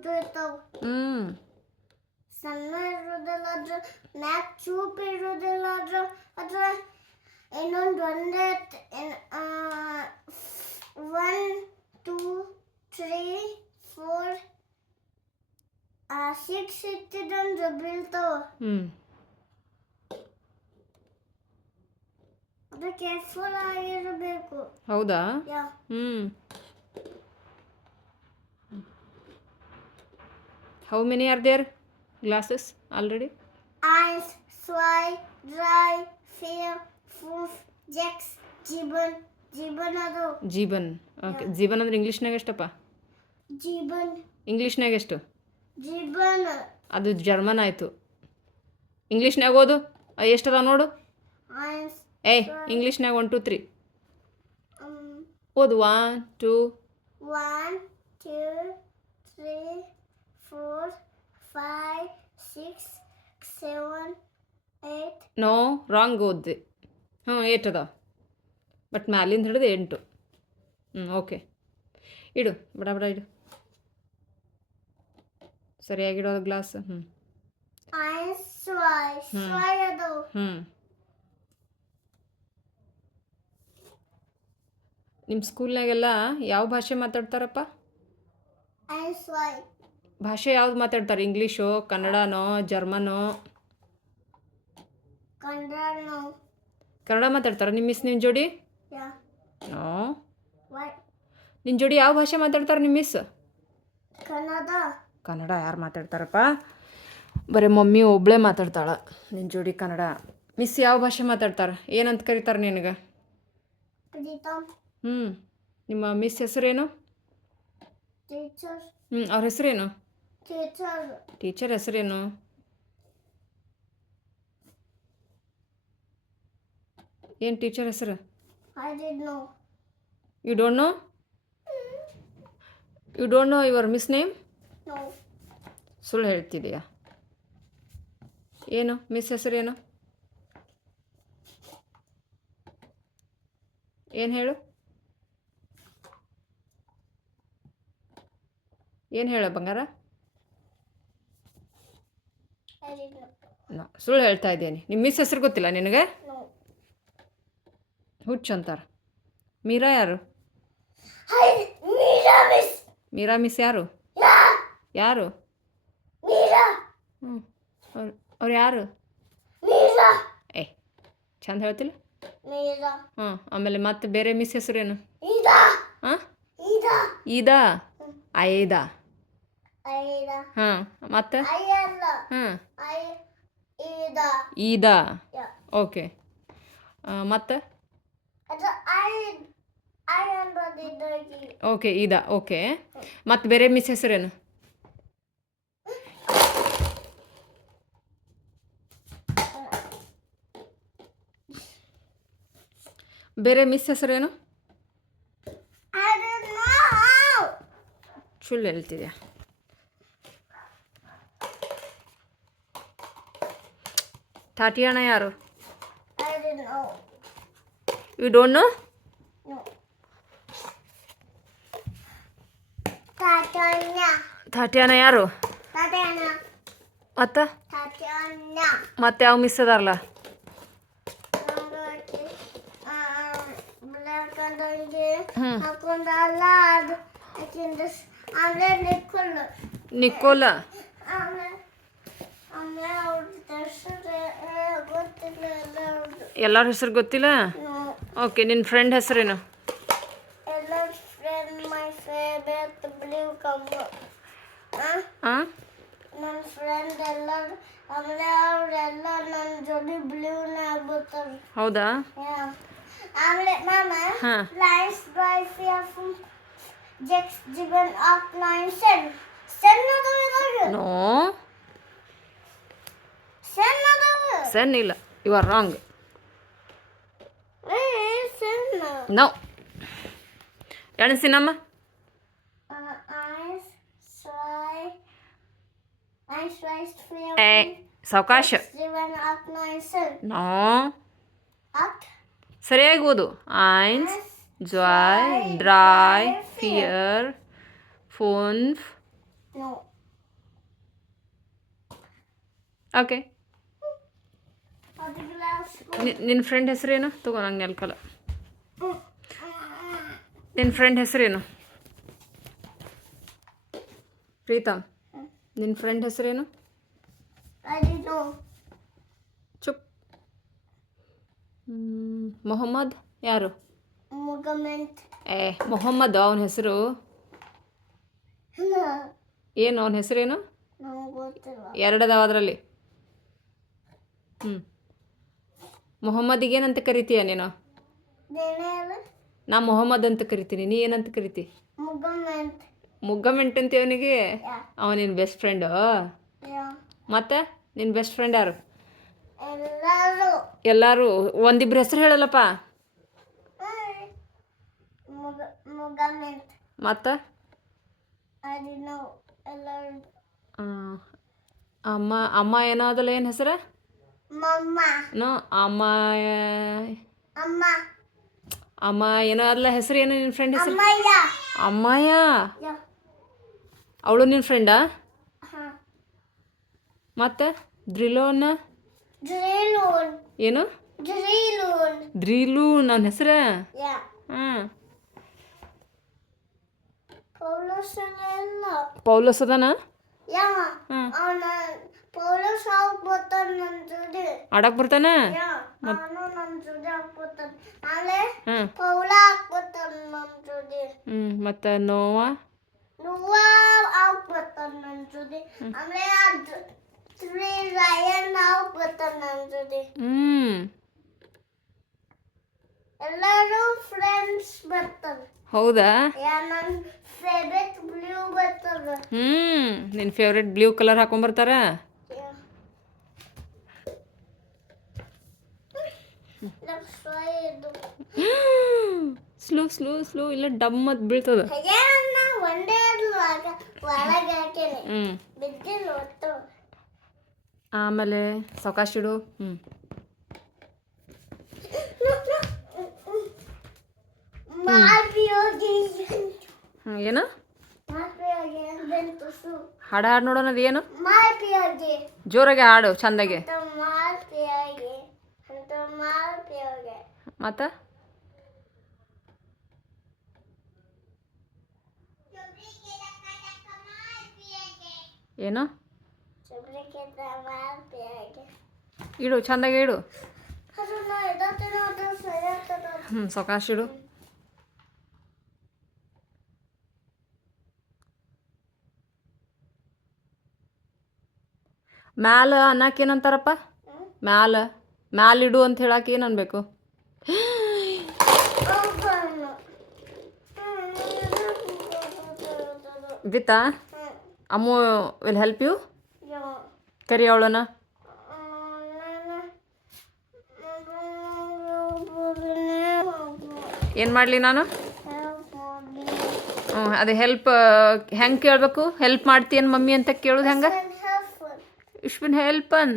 ಉದ್ದು ಇರ್ತಾವ. ಸಣ್ಣ ಇರೋದಿಲ್ಲ ಅದ್ರ ಮ್ಯಾಕ್ ಚೂಪ್ ಇರೋದಿಲ್ಲ ಅದ್ರ ಇನ್ನೊಂದು ಒಂದೇ 1 2 3 4 6 ಇತ್ತಿದಂದ್ರೆ ಬೀಳ್ತಾವ. ಅದು ಕೇರ್ಫುಲ್ ಆಗಿರಬೇಕು. ಹೌದಾ? How many are there glasses already? 1 2 3 4 5 6 Jeevan ಅದು. ಜೀವನ್. ಓಕೆ. ಜೀವನ್ ಅಂದ್ರೆ ಇಂಗ್ಲೀಷ್ನಾಗ ಎಷ್ಟಪ್ಪ? ಜೀವನ್. ಇಂಗ್ಲೀಷ್ನಾಗ ಎಷ್ಟು? ಜೀವನ್. ಅದು ಜರ್ಮನ್ ಆಯಿತು. ಇಂಗ್ಲೀಷ್ನಾಗ ಓದು. ಎಷ್ಟದ ನೋಡು. ಇಂಗ್ಲೀಷ್ನಾಗ 1 2 3 ಓದು. 1 2 3 4 5 6 7 8. No, wrong ಓದ್ದೆ. 8 ಅದಾವ, ಬಟ್ ಮ್ಯಾಲಿಂದ ಹಿಡಿದು 8. ಓಕೆ, ಇಡು, ಬಡ ಬಡ ಇಡು, ಸರಿಯಾಗಿಡೋದು ಗ್ಲಾಸ್. ನಿಮ್ಮ ಸ್ಕೂಲ್ನಾಗೆಲ್ಲ ಯಾವ ಭಾಷೆ ಮಾತಾಡ್ತಾರಪ್ಪ? ಭಾಷೆ ಯಾವ್ದು ಮಾತಾಡ್ತಾರೆ? ಇಂಗ್ಲೀಷು, ಕನ್ನಡನೋ, ಜರ್ಮನೋ? ಕನ್ನಡ ಮಾತಾಡ್ತಾರೆ ನಿಮ್ಮ ಮಿಸ್ ನಿಮ್ಮ ಜೋಡಿ? ನೋ. ನಿನ್ನ ಜೋಡಿ ಯಾವ ಭಾಷೆ ಮಾತಾಡ್ತಾರೆ ನಿಮ್ಮ ಮಿಸ್? ಕನ್ನಡ ಯಾರು ಮಾತಾಡ್ತಾರಪ್ಪ? ಬರೀ ಮಮ್ಮಿ ಒಬ್ಬಳೇ ಮಾತಾಡ್ತಾಳೆ ನಿನ್ನ ಜೋಡಿ ಕನ್ನಡ. ಮಿಸ್ ಯಾವ ಭಾಷೆ ಮಾತಾಡ್ತಾರೆ? ಏನಂತ ಕರೀತಾರೆ ನಿನಗೆ? ನಿಮ್ಮ ಮಿಸ್ ಹೆಸರೇನು? ಅವ್ರ ಹೆಸರೇನು? ಟೀಚರ್ ಹೆಸರೇನು? ಏನು ಟೀಚರ್ ಹೆಸರು? You don't know? You don't know your miss name? ಸುಳ್ಳು ಹೇಳ್ತಿದೆಯಾ? ಏನು ಮಿಸ್ ಹೆಸರೇನು? ಏನು ಹೇಳು? ಏನು ಹೇಳ ಬಂಗಾರ? ಸುಳ್ಳು ಹೇಳ್ತಾ ಇದ್ದೇನೆ. ನಿಮ್ಮ ಮಿಸ್ ಹೆಸರು ಗೊತ್ತಿಲ್ಲ ನಿನಗೆ? ಹುಚ್ಚು ಅಂತಾರೆ. ಮೀರಾ ಯಾರು? ಮೀರಾ ಮಿಸ್ ಯಾರು? ಯಾರು? ಅವ್ರು ಯಾರು? ಚಂದ ಹೇಳ್ತಿಲ್ಲ? ಆಮೇಲೆ ಮತ್ತೆ ಬೇರೆ ಮಿಸ್ ಹೆಸರೇನು? ಈದಾ? ಐದಾ? ಮತ್ತೆ ಈದಾ? ಓಕೆ. ಮತ್ತೆ ಓಕೆ, ಈದಾ. ಓಕೆ, ಮತ್ತೆ ಬೇರೆ ಮಿಸ್ ಹೆಸರೇನು? ಬೇರೆ ಮಿಸ್ ಹೆಸರೇನು? ಸುಳ್ಳು ಹೇಳ್ತಿದ್ಯಾ? ತಾಟಿಯಾಣ ಯಾರು? You don't no? ತಾಟ್ಯಾನ ಯಾರು? ಮತ್ತೆ ಯಾವ ಮಿಸ್ ಅದಾರಲ್ಲ? ನಿಕೋಲ. ಎಲ್ಲರ ಹೆಸರು ಗೊತ್ತಿಲ್ಲ? ಓಕೆ, ನಿನ್ನ ಫ್ರೆಂಡ್ ಹೆಸರೇನು? ನನ್ನ ಫ್ರೆಂಡ್ ಎಲ್ಲರೂ ಆಮೇಲೆ ಅವರೆಲ್ಲ ನನ್ನ ಜೋಡಿ ಬ್ಲೂನೇ ಆಗ್ಬಿಡ್ತಾರೆ. ಹೌದಾ? ಆಮೇಲೆ ಮಾಮ ಲೈನ್ಸ್ ಬೈ ಫಿಯರ್ ಜೆಕ್ಸ್ ಜಿಬನ್ ಆಫ್ ಲೈನ್ ಸೆನ್ ನೋ ಸೆನ್ ಇಲ್ಲ. You are wrong. ನೋ. ಎಣಸಿನಮ್ಮ. ಸಾವಕಾಶ. ನೋ. ಸರಿಯಾಗಿ ಓದು. ಐನ್ಸ್ ಜಾಯ್ ಡ್ರೈ ಫಿಯರ್ ಫೋನ್ಫ್ ಓಕೆ. ಅದು ಗ್ಲಾಸ್ ನಿನ್ನ ಫ್ರೆಂಡ್ ಹೆಸರೇನು? ತಗೋ ನಂಗೆ ನೆಲ್ಕಲ್ಲ. ನಿನ್ನ ಫ್ರೆಂಡ್ ಹೆಸರೇನು? ಪ್ರೀತಮ್, ನಿನ್ನ ಫ್ರೆಂಡ್ ಹೆಸರೇನು? ಅದಿದು ಚುಪ್. ಮೊಹಮ್ಮದ್ ಯಾರು? ಮುಗಮೆಂಟ್ ಮೊಹಮ್ಮದ್ ಅವನ ಹೆಸರು ಏನು? ಅವನ ಹೆಸರೇನು? ನಂಗೆ ಗೊತ್ತಿಲ್ಲ. ಎರಡದಾವ ಅದರಲ್ಲಿ. ಮೊಹಮ್ಮದಿಗೆ ಏನಂತ ಕರಿತೀಯ ನೀನು? ದೇನೇಳು ನಾ ಮೊಹಮ್ಮದ್ ಅಂತ ಕರಿತೀನಿ, ನೀ ಏನಂತ ಕರಿತಿ? ಮುಗಮೆಂಟ್ ಮುಗ್ಗಮೆಂಟ್ ಅಂತ ಅವನಿಗೆ. ಅವ ನಿನ್ನ ಬೆಸ್ಟ್ ಫ್ರೆಂಡು. ಮತ್ತೆ ನಿನ್ನ ಬೆಸ್ಟ್ ಫ್ರೆಂಡ್ ಯಾರು? ಎಲ್ಲರೂ ಎಲ್ಲರೂ ಒಂದಿಬ್ರು ಹೆಸರು ಹೇಳಲ್ಲಪ್ಪ. ಮುಗಮೆಂಟ್ ಮತ್ತು ಅದಿನು ಎಲ್ಲರೂ ಅಮ್ಮ ಅಮ್ಮ ಏನೋ ಅದಲ್ಲ, ಏನು ಹೆಸರು? ಮಮ್ಮ ನೋ ಅಮ್ಮ ಅಮ್ಮ ಅಮ್ಮ ಏನೋ ಅದಲ್ಲ, ಹೆಸರು ಏನು ನಿನ್ನ ಫ್ರೆಂಡ್ ಹೆಸರು? ಅಮ್ಮಯ್ಯ ಅಮ್ಮಯ್ಯ. ಯಾ ಅವಳು ನಿನ್ನ ಫ್ರೆಂಡಾ? ಹಾಂ ಮತ್ತು ದ್ರಿಲೋನ ಡ್ರಿಲೂನ್ ಏನು? ಡ್ರಿಲೂನ್ ದ್ರಿಲು ನನ್ನ ಹೆಸರು. ಯಾ ಹಾಂ. ಪೌಲೋಸನೆಲ್ಲ ಪೌಲಸ್ ಅದಾನ? ಯಾ ಹಾಂ. ಅವನ ಪೌಲೋಸ್ ಆಗ್ಬೋತಾನೆ ನನ್ನ ಜೊತೆ. ಆಡಕ್ಕೆ ಬರ್ತಾನ? ಯಾ ನಾನು ನನ್ನ ಜೊತೆ ಆಗ್ಬೋತಾನೆ. ಆಮೇಲೆ ಹಾಂ. ಪೌಲ ಆಗ್ಬೋತಾನೆ ನನ್ನ ಜೊತೆ. ಮತ್ತು ನೋವಾ? నువ్వు ఆగిపోతాను నంచుది ఆమె శ్రీ రయన్ ఆగిపోతాను నంచుది. ಎಲ್ಲರೂ ಫ್ರೆಂಡ್ಸ್ ಬರ್ತಾರೆ. ಹೌದಾ? ಯಾ ನನ್ನ ಫೇವ್ರೆಟ್ ಬ್ಲೂ ಬರ್ತಾರೆ. ನಿನ್ನ ಫೇವ್ರೆಟ್ ಬ್ಲೂ ಕಲರ್ ಹಾಕೊಂಬರ್ತಾರ? ಸ್ಲೋ ಸ್ಲೋ ಸ್ಲೋ, ಇಲ್ಲ ಡಮ್ಮತ್ ಬೀಳ್ತದ. ಒಂದೇ ಒಳಗೆ ಹಾಕೇನೆ ಬಿದ್ದಿಲ್ಲ ಒಟ್ಟು. ಆಮೇಲೆ ಸಾವಕಾಶಿಡು. ಏನು ಹಾಡು ಹಾಡು ನೋಡೋಣ. ಅದು ಏನು? ಜೋರಾಗಿ ಹಾಡು ಚಂದಾಗೆ. ಮತ್ತು ಏನು? ಇಡು ಚಂದಾಗೆ ಇಡು. ಸಾವಕಾಶಿಡು. ಮ್ಯಾಲ ಅನ್ನಕ್ಕೆ ಏನಂತಾರಪ್ಪ? ಮ್ಯಾಲಿಡು ಅಂತ ಹೇಳಕ್ಕೆ ಏನು ಅನ್ಬೇಕು? ಗೀತಾ, ಅಮ್ಮು ವಿಲ್ ಹೆಲ್ಪ್ ಯು. ಕರಿ ಅವಳನ. ಏನು ಮಾಡಲಿ ನಾನು? ಅದು ಹೆಲ್ಪ್ ಹೆಂಗೆ ಕೇಳಬೇಕು? ಹೆಲ್ಪ್ ಮಾಡ್ತೀಯನ್ ಮಮ್ಮಿ ಅಂತ ಕೇಳೋದು ಹೆಂಗೆ? ಇಷ್ಟು ಬಿನ್ ಹೆಲ್ಪನ್.